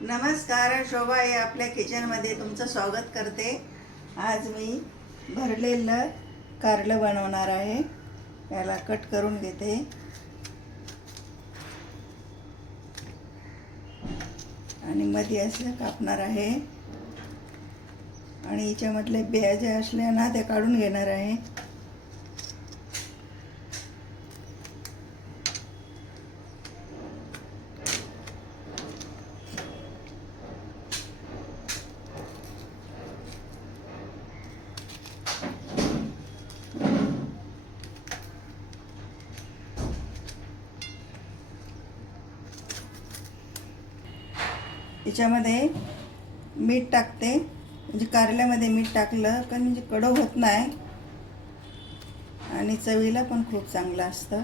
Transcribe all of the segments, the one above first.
नमस्कार शोभा आहे आपल्या किचनमध्ये तुमचं स्वागत करते. आज मी भरलेलं कारलं बनवणार आहे. याला कट करून घेते. आणि मध्ये असं कापणार आहे. आणि याच्यामधले बिया असल्या ना त्या काढून घेणार आहे. याच्यामध्ये मीठ टाकते. म्हणजे कारल्यामध्ये मीठ टाकलं का म्हणजे कडव होत नाही. आणि चवीला पण खूप चांगलं असतं.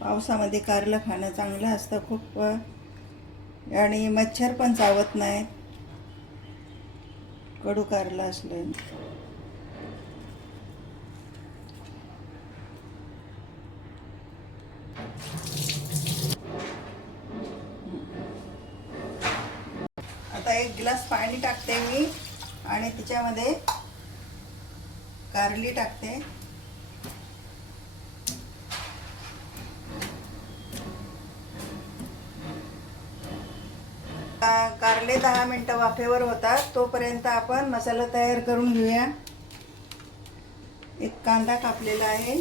पावसामध्ये कारलं खाणं चांगलं असतं खूप. आणि मच्छर पण चावत नाहीत. कडू कारला असलं आता एक ग्लास पाणी टाकते मी आणि तिच्यामध्ये कारली टाकते आ, कारले दहा मिनटं वाफेवर होतात तोपर्यंत आपण मसाला तयार करून घेऊया. एक कांदा कापलेला आहे.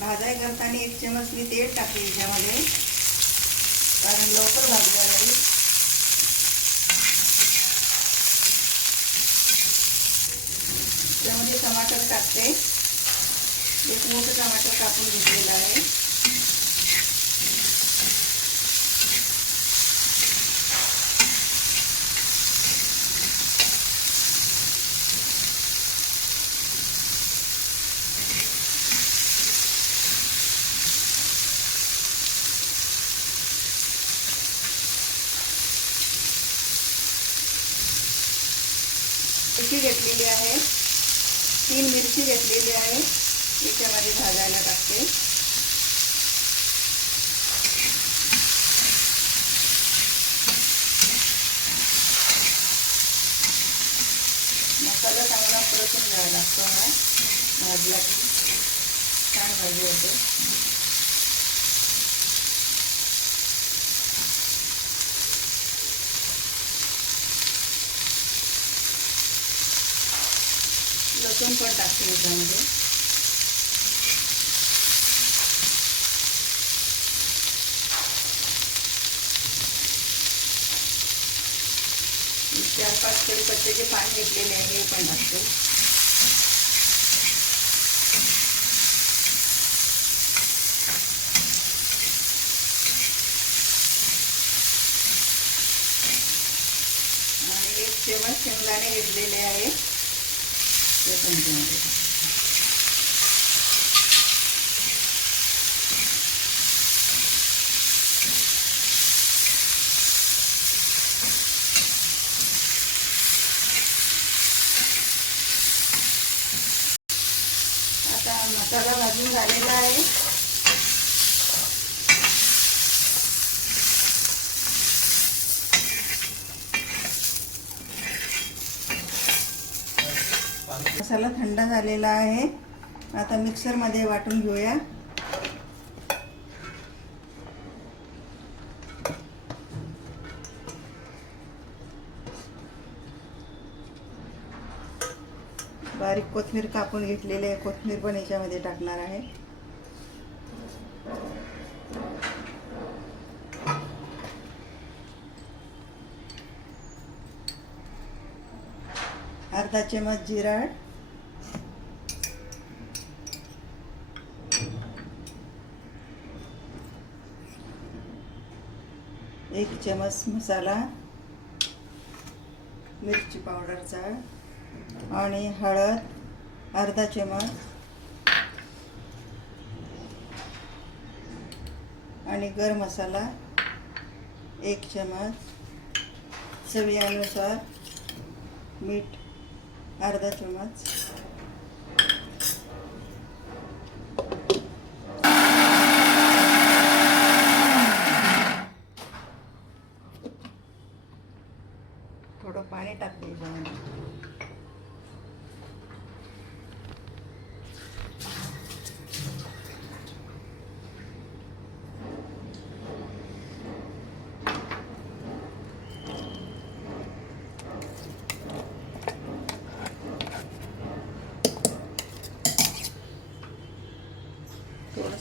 भाजाय करताना एक चमच मी तेल टाकले याच्यामध्ये कारण लवकर भाजल्या जाईल टमाटर टाकते एक मोठं टमाटर कापून घेतलेलं आहे. घेतलेली आहे. तीन मिरची घेतलेली आहे. याच्यामध्ये भाजायला टाकते. मसाला चांगला परतून द्यावा लागतो हा. भाजला की छान भाजी होते. लसूण पण टाकते याच्यामध्ये चार पाच कडीपत्त्याचे पान घेतलेले आहे हे पण टाकते. आणि एक शेंगदाणे घेतलेले आहे. ते पण आता मसाला भाजून झालेला आहे. मसाला थंड झालेला आहे. आता मिक्सरमध्ये वाटून घेऊया. बारीक कोथमीर कापून घेतलेली आहे. पण याच्यामध्ये टाकणार आहे. अर्धा चमच जिराळ एक चमच मसाला मिरची पावडरचा आणि हळद अर्धा चमच आणि गरम मसाला एक चमच चवीनुसार मीठ अर्धा चमच थोडं पाणी टाकते याच्यामध्ये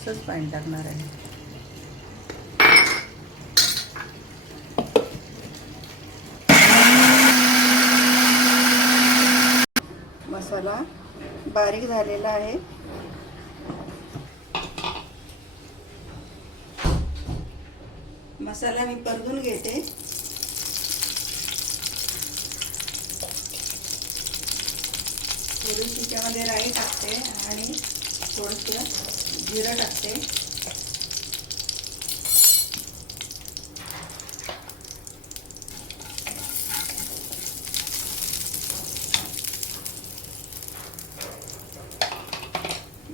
असंच पाणी टाकणार आहे. मसाला बारीक झालेला आहे. मसाला मी परतून घेते. थोडी त्याच्यामध्ये राई टाकते आणि थोडंसं जिरं टाकते.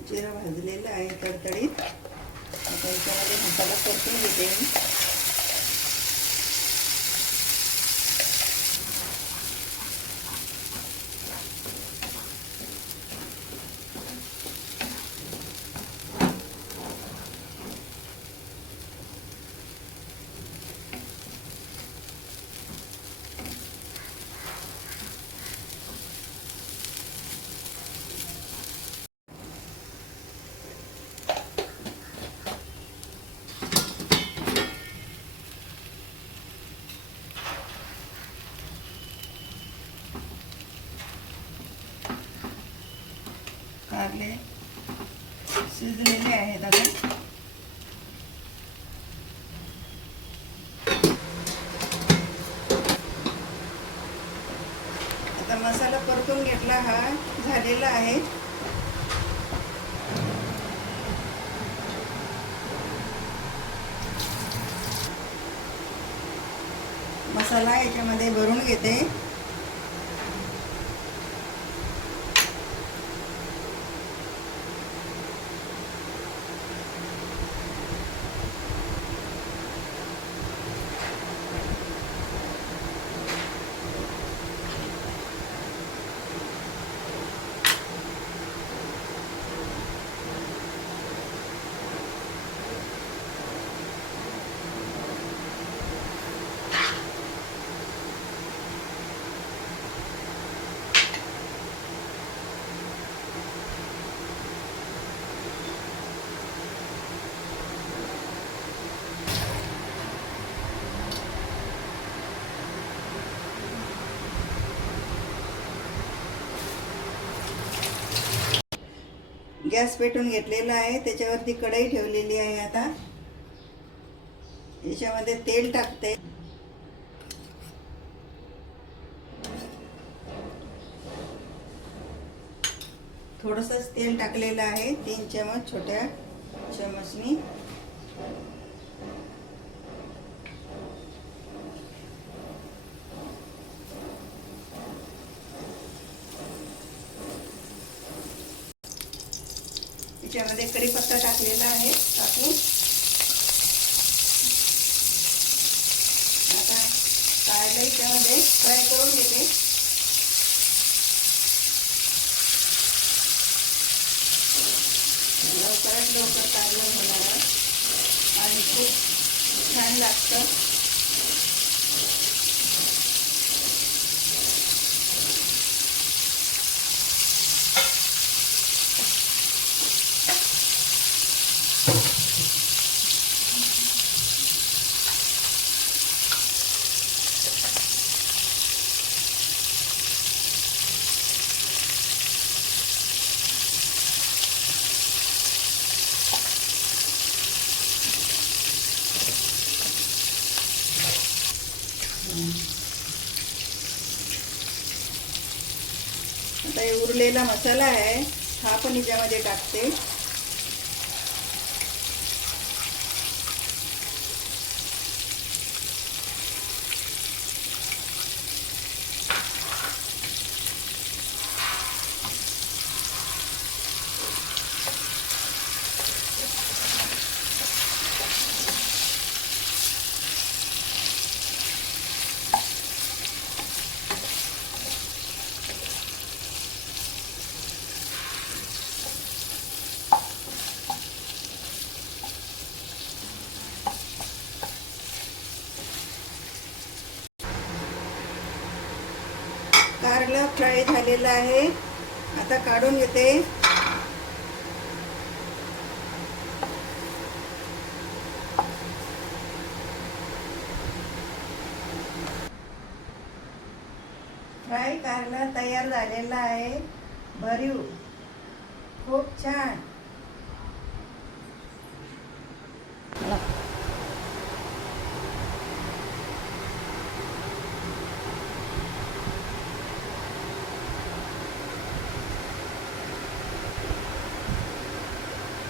जिरं भाजलेलं आहे तडतडीत. आता याच्यामध्ये मसाला परतून घेते मी कारले शिजलेले आहेत आता आता मसाला परतून घेतला हा झालेला आहे. मसाला याच्यामध्ये भरून घेते. गॅस पेटून घेतलेला आहे त्याच्यावरती कढई ठेवलेली आहे आता. याच्यामध्ये तेल टाकते. थोडंसंच तेल टाकलेलं आहे तीन चमच छोट्या चमचनी. त्याच्यामध्ये कढीपत्ता टाकलेला आहे टाकून. आता काढलं त्यामध्ये फ्राय करून घेते. लवकरात लवकर काढलं होणार. आणि खूप छान लागतं. आता हे उरलेला मसाला आहे हा पण हिच्यामध्ये टाकते. चांगलं फ्राय झालेलं आहे. आता काढून घेते. फ्राय करायला तयार झालेला आहे. भरीव. खूप छान.